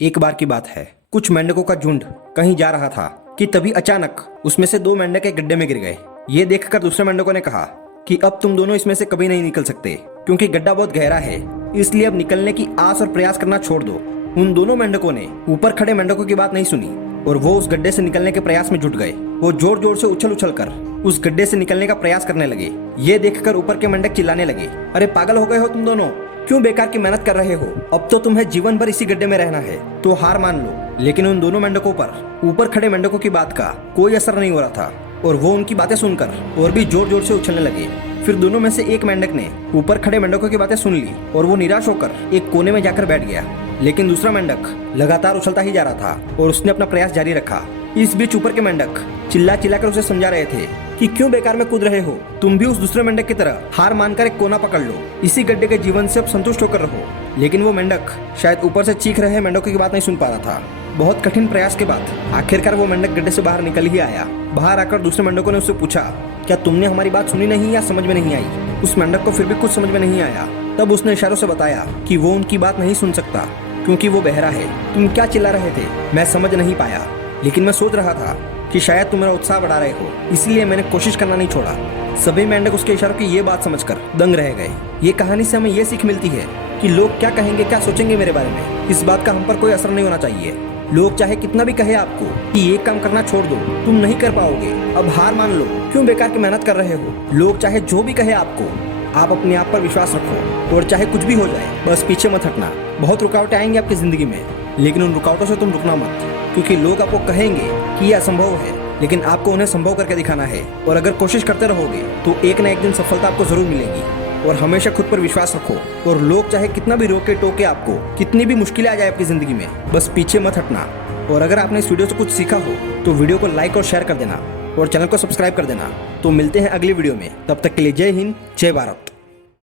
एक बार की बात है, कुछ मेंढकों का झुंड कहीं जा रहा था कि तभी अचानक उसमें से दो मेंढक एक गड्ढे में गिर गए। ये देखकर दूसरे मेंढकों ने कहा कि अब तुम दोनों इसमें से कभी नहीं निकल सकते, क्योंकि गड्ढा बहुत गहरा है, इसलिए अब निकलने की आस और प्रयास करना छोड़ दो। उन दोनों मेंढकों ने ऊपर खड़े मेंढकों की बात नहीं सुनी और वो उस गड्ढे से निकलने के प्रयास में जुट गए। वो जोर जोर से उछल उछल कर उस गड्ढे से निकलने का प्रयास करने लगे। ये देखकर ऊपर के मेंढक चिल्लाने लगे, अरे पागल हो गए हो तुम दोनों, क्यों बेकार की मेहनत कर रहे हो? अब तो तुम्हें जीवन भर इसी गड्ढे में रहना है, तो हार मान लो। लेकिन उन दोनों मेंढकों पर ऊपर खड़े मेंढकों की बात का कोई असर नहीं हो रहा था और वो उनकी बातें सुनकर और भी जोर जोर से उछलने लगे। फिर दोनों में से एक मेंढक ने ऊपर खड़े मेंढकों की बातें सुन ली और वो निराश होकर एक कोने में जाकर बैठ गया। लेकिन दूसरा मेंढक लगातार उछलता ही जा रहा था और उसने अपना प्रयास जारी रखा। इस बीच ऊपर के मेंढक चिल्ला चिल्लाकर उसे समझा रहे थे कि क्यों बेकार में कूद रहे हो, तुम भी उस दूसरे मेंढक की तरह हार मानकर एक कोना पकड़ लो, इसी गड्ढे के जीवन से अब संतुष्ट होकर रहो। लेकिन वो मेंढक शायद ऊपर से चीख रहे मेंढकों की बात नहीं सुन पा रहा था। बहुत कठिन प्रयास के बाद आखिरकार वो मेंढक गड्ढे से बाहर निकल ही आया। बाहर आकर दूसरे मेंढकों ने उससे पूछा, क्या तुमने हमारी बात सुनी नहीं या समझ में नहीं आई? उस मेंढक को फिर भी कुछ समझ में नहीं आया। तब उसने इशारों से बताया कि वो उनकी बात नहीं सुन सकता क्योंकि वो बहरा है। तुम क्या चिल्ला रहे थे? मैं समझ नहीं पाया, लेकिन मैं सोच रहा था कि शायद तुम मेरा उत्साह बढ़ा रहे हो, इसलिए मैंने कोशिश करना नहीं छोड़ा। सभी मेंढक उसके इशारों की ये बात समझकर दंग रह गए। ये कहानी से हमें ये सीख मिलती है कि लोग क्या कहेंगे, क्या सोचेंगे मेरे बारे में, इस बात का हम पर कोई असर नहीं होना चाहिए। लोग चाहे कितना भी कहे आपको कि ये काम करना छोड़ दो, तुम नहीं कर पाओगे, अब हार मान लो, क्यों बेकार की मेहनत कर रहे हो। लोग चाहे जो भी कहे आपको, आप अपने आप पर विश्वास रखो और चाहे कुछ भी हो जाए बस पीछे मत हटना। बहुत रुकावटें आएंगी आपकी जिंदगी में, लेकिन उन रुकावटों से तुम रुकना मत, क्योंकि लोग आपको कहेंगे कि यह असंभव है, लेकिन आपको उन्हें संभव करके दिखाना है। और अगर कोशिश करते रहोगे तो एक न एक दिन सफलता आपको जरूर मिलेगी। और हमेशा खुद पर विश्वास रखो और लोग चाहे कितना भी रोके टोके आपको, कितनी भी मुश्किलें आ जाए आपकी जिंदगी में, बस पीछे मत हटना। और अगर आपने इस वीडियो से कुछ सीखा हो तो वीडियो को लाइक और शेयर कर देना और चैनल को सब्सक्राइब कर देना। तो मिलते हैं अगली वीडियो में, तब तक के लिए जय हिंद, जय भारत।